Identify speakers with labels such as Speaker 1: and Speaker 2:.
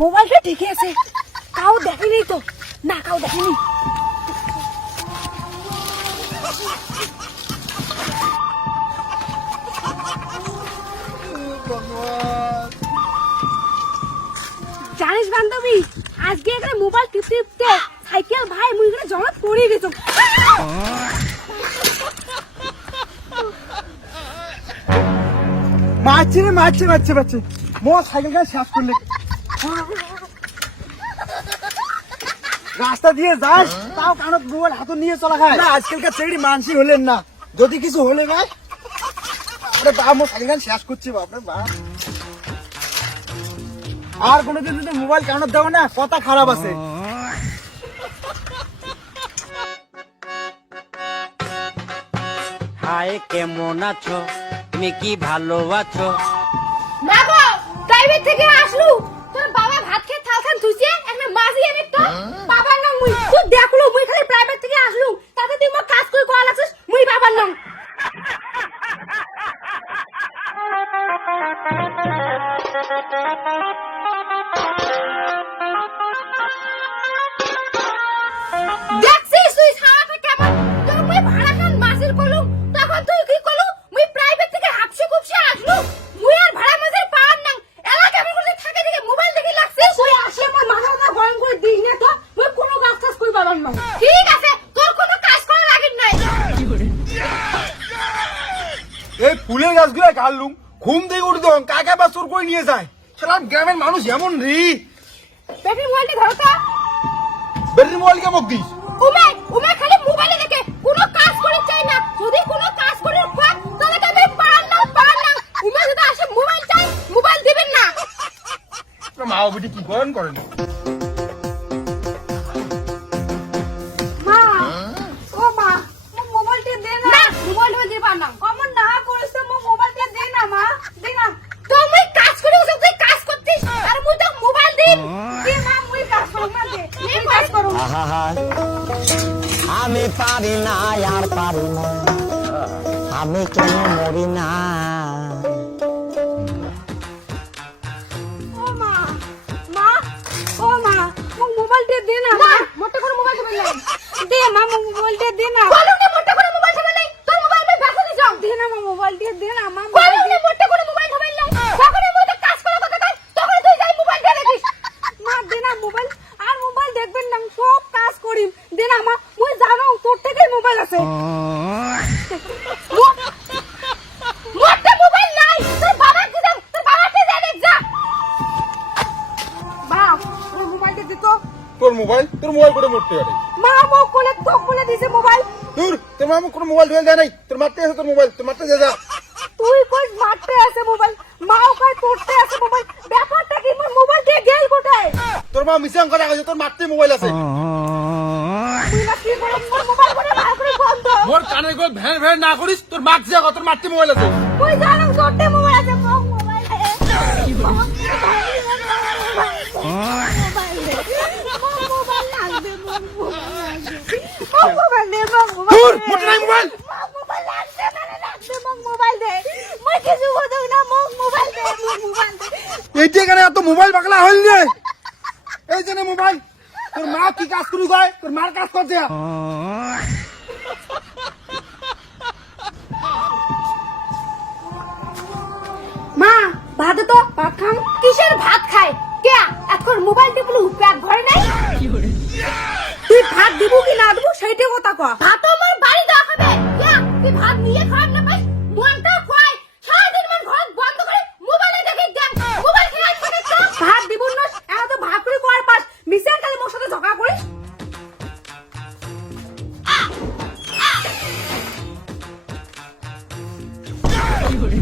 Speaker 1: মোবাইলটা ঠিকই আছে কাউ দেখেনি তো? না, কাউ দেখেনি। জানিস বান্ধবী, আজকে এখানে মোবাইল টিপতে টিপতে সাইকেল ভাই মুই এখানে জমা পড়ে গেছো।
Speaker 2: মারছে রে, মারছে মারছে মারছে। মো সাইকেল গাড়ি শেষ করলে। রাস্তা দিয়ে যাস তাও কানত মোবাইল হাতে নিয়ে চলা খায়। না আজকালকার চেড়ি মানসি হলেন না। যদি কিছু হলে গায় আরে বাপ মোর সাইকেল শেষ করছে বাপরে বাপ। আর কোনোদিন যদি মোবাইল কানত দেবো না কথা খারাপ আছে।
Speaker 3: হায় কেমন আছো? তুমি কি ভালো আছো?
Speaker 1: না গো প্রাইভেট থেকে আসলু। একটা এনে তো বাবার নাম মুই। তুই দেখল মুই খালি প্রাইভেট থেকে আসলু। তাতে তুই মো কাজ করে কোয়া লাগছিস মুই বাবার নাম। দেখছিস ঠিক আছে তোর কোনো কাজ করার আগে নাই।
Speaker 2: এই ফুলের গাছগুলো কাটলুম ঘুম থেকে উঠে তখন কাকা বা চোর করে নিয়ে যায়। সারা গ্রামের মানুষ এমন রি।
Speaker 1: দেখি মোবাইলটা ধরো তো।
Speaker 2: বেরিয়ে মোবাইল কেমন দিস।
Speaker 1: উমে উমে খালি মোবাইলে দেখে কোনো কাজ করে চাই না। যদি কোনো কাজ করে খান তাহলে আমি পার না পার না উমে যদি আসে মোবাইল চাই মোবাইল দিবেন না।
Speaker 2: মা বেটি কি করেন করেন?
Speaker 3: আহা আমি পারি না আর পারি না। আমি কেন মরি না?
Speaker 1: ও মা মা ও মা মোবাইলটা দে না মা। মোটা করে মোবাইল দে মা মোবাইলটা দে না বলো না মোটা করে মোবাইল চালাই তোর মোবাইল আমি বেচে দি যাও দে না মা মোবাইলটা দে না মা বলো না মোটা করে মোবাইল চালাই যখন আমি ওটা কাজ করার কথা কই তখন তুই যাই মোবাইলটা দেখিস মা দে না মোবাইল আর মোবাইল দেখবেন না আমি সব কাজ করি দে না মা মুই জানো তোর থেকেই মোবাইল আছে মো- মোটা মোবাইল নাই তোর বাবা কি জান তোর বাবাকে যা দেখ যা মা ওর মোবাইলটা দিত
Speaker 2: তোর মোবাইল? তোর মোবাইল করে মরতে পারে?
Speaker 1: মা মুখ খুলে তো খুলে দিছে মোবাইল।
Speaker 2: তোর তোর মা কোনো মোবাইল দেয় নাই। তোর মারতে আছে তোর মোবাইল তোর মারতে যা। যা
Speaker 1: তুই কই মারতে আছে মোবাইল? মাও কই তোরতে আছে মোবাইল? ব্যাপারটা কি? মোর মোবাইল দিয়ে গেল কোথায়?
Speaker 2: তোর মা মিশাং কথা কইছে তোর মারতে মোবাইল আছে।
Speaker 1: তুই না কি করে মোর মোবাইল করে বার করে বন্ধ
Speaker 2: মোর কানে গো ভ্যান ভ্যান না করিস তোর মার যা তোর মারতে মোবাইল আছে।
Speaker 1: তুই জানো তোরতে মোবাইল আছে মোবাইল মোক মোক
Speaker 2: এইটা এত মোবাইল পাগলা হইল রে এই জন্য মোবাইল তোর মা কি কাজ করি? কয় তোর মার কাজ করছে
Speaker 1: দিব কি না দিব সেইটা কথা কয়। ভাত আমার বাড়ি দেওয়া হবে। তুই ভাত নিয়ে খাওয়াক না পাই মনটা কয় সারাদিন মান ঘর বন্ধ করে মোবাইলে দেখে দেখ মোবাইল খেলাই থাকে ভাত দিব না এত ভাত করে কয় পাস মিসেন তাহলে মোর সাথে ঝগড়া করিস? কি বলি